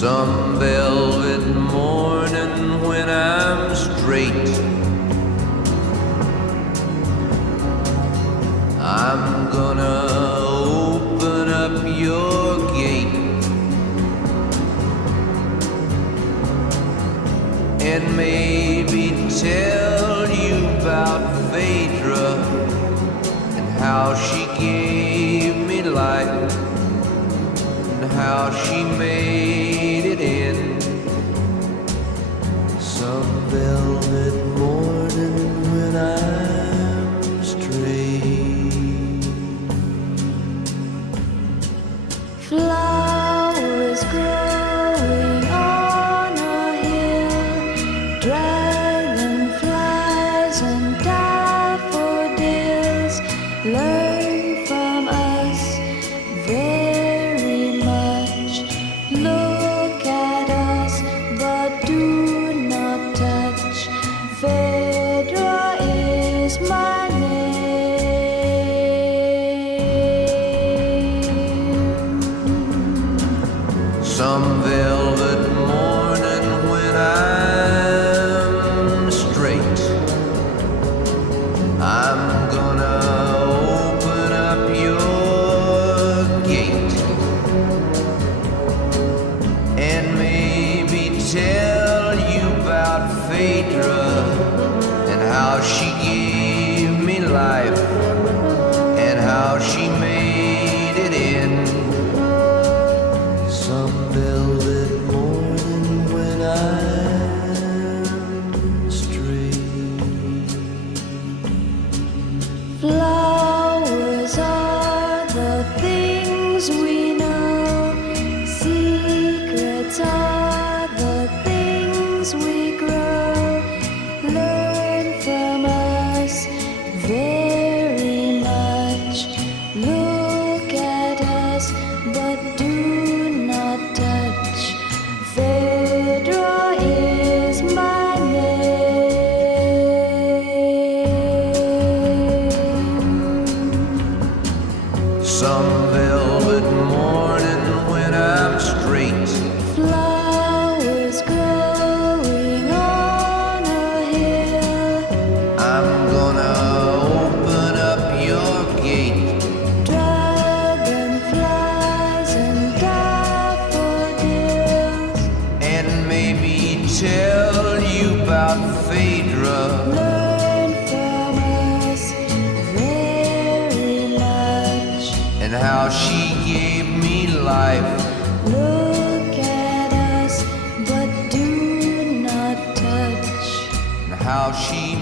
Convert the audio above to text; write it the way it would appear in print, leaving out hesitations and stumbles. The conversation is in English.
Some velvet morning when I'm straight, I'm gonna open up your gate and maybe tell you about Phaedra and how she gave me life and how she made it in some velvet morning when I'm straight. Flowers growing on a hill, dragonflies and daffodils learn from us very much. Look at us, but do not touch. Phaedra is my name. Some velvet morning when I'm straight, I'm gonna open up your gate and maybe tell you about Phaedra and how she gave me life and how she made it in some velvet morning when I'm straight. Flowers are the things we know. Secrets are the things we grow. Learn from us very much. Look at us, but do not touch. Phaedra is my name. Some velvet morning when I'm straight, Flowers growing on a hill, I'm gonna open up your gate dragonflies and daffodils and maybe tell you about Phaedra learn from us very much. and how she gave me life Look at us, but do not touch. and how she